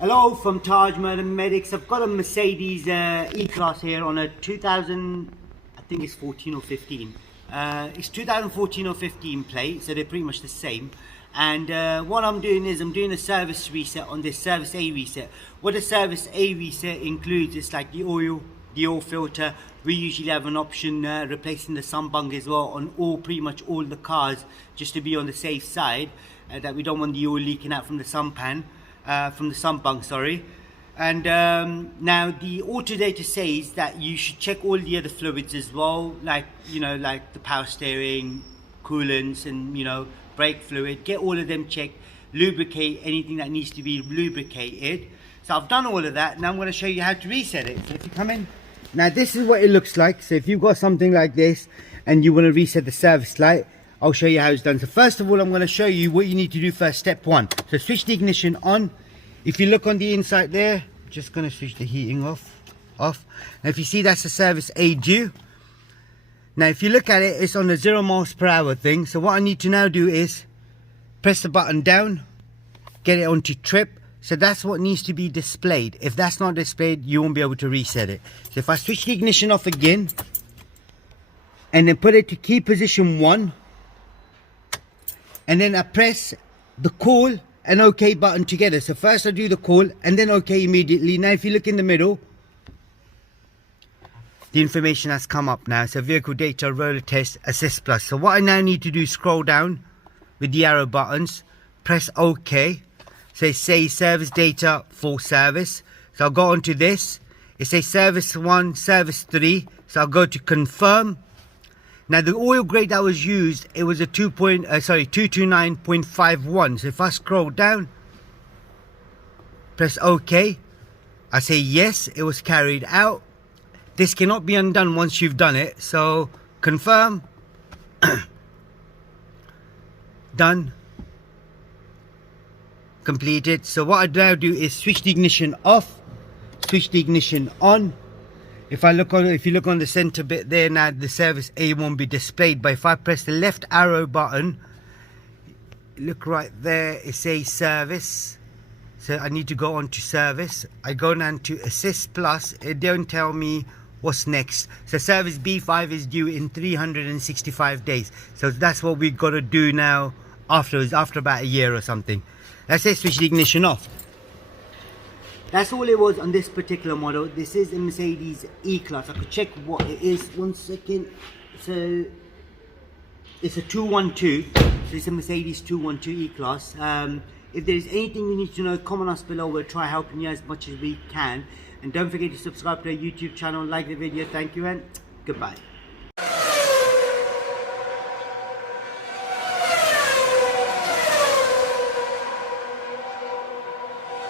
Hello from tajmotormedics. I've got a Mercedes E Class here on a 2000, I think it's 14 or 15. It's 2014 or 15 plate, so they're pretty much the same. And what I'm doing is I'm doing a service reset on this service A reset. What a service A reset includes is like the oil filter. We usually have an option replacing the sun bung as well on pretty much all the cars, just to be on the safe side, that we don't want the oil leaking out from the sun pan. From the sun bung, sorry. And now the auto data says that you should check all the other fluids as well, like like the power steering, coolants, and brake fluid. Get all of them checked, lubricate anything that needs to be lubricated. So I've done all of that, and I'm going to show you how to reset it. So if you come in, now this is what it looks like. So if you've got something like this and you want to reset the service light, I'll show you how it's done. So first of all, I'm going to show you what you need to do first, step one. So switch the ignition on. If you look on the inside there, just going to switch the heating off. Now if you see, that's the service A due. Now if you look at it, it's on the 0 miles per hour thing. So what I need to now do is press the button down, get it onto trip. So that's what needs to be displayed. If that's not displayed, you won't be able to reset it. So if I switch the ignition off again, and then put it to key position 1, and then I press the call and OK button together. So first I do the call and then OK immediately. Now if you look in the middle, the information has come up now. So vehicle data, roller test, assist plus. So what I now need to do is scroll down with the arrow buttons, press OK. So it says service data, full service. So I'll go on to this. It says service 1, service 3. So I'll go to confirm. Now the oil grade that was used, it was a 229.51. So if I scroll down, press OK, I say yes, it was carried out. This cannot be undone once you've done it. So confirm, done, completed. So what I now do is switch the ignition off, switch the ignition on. If you look on the center bit there, now the service A won't be displayed, but if I press the left arrow button, look right there, it says service. So I need to go on to service. I go down to assist plus. It don't tell me what's next. So service B5 is due in 365 days. So that's what we've got to do now afterwards, after about a year or something. Let's say switch the ignition off. That's all it was on this particular model. This is a Mercedes E Class. I could check what it is. 1 second. So it's a 212. So it's a Mercedes 212 E Class. If there's anything you need to know, comment us below. We'll try helping you as much as we can. And don't forget to subscribe to our YouTube channel, like the video. Thank you and goodbye.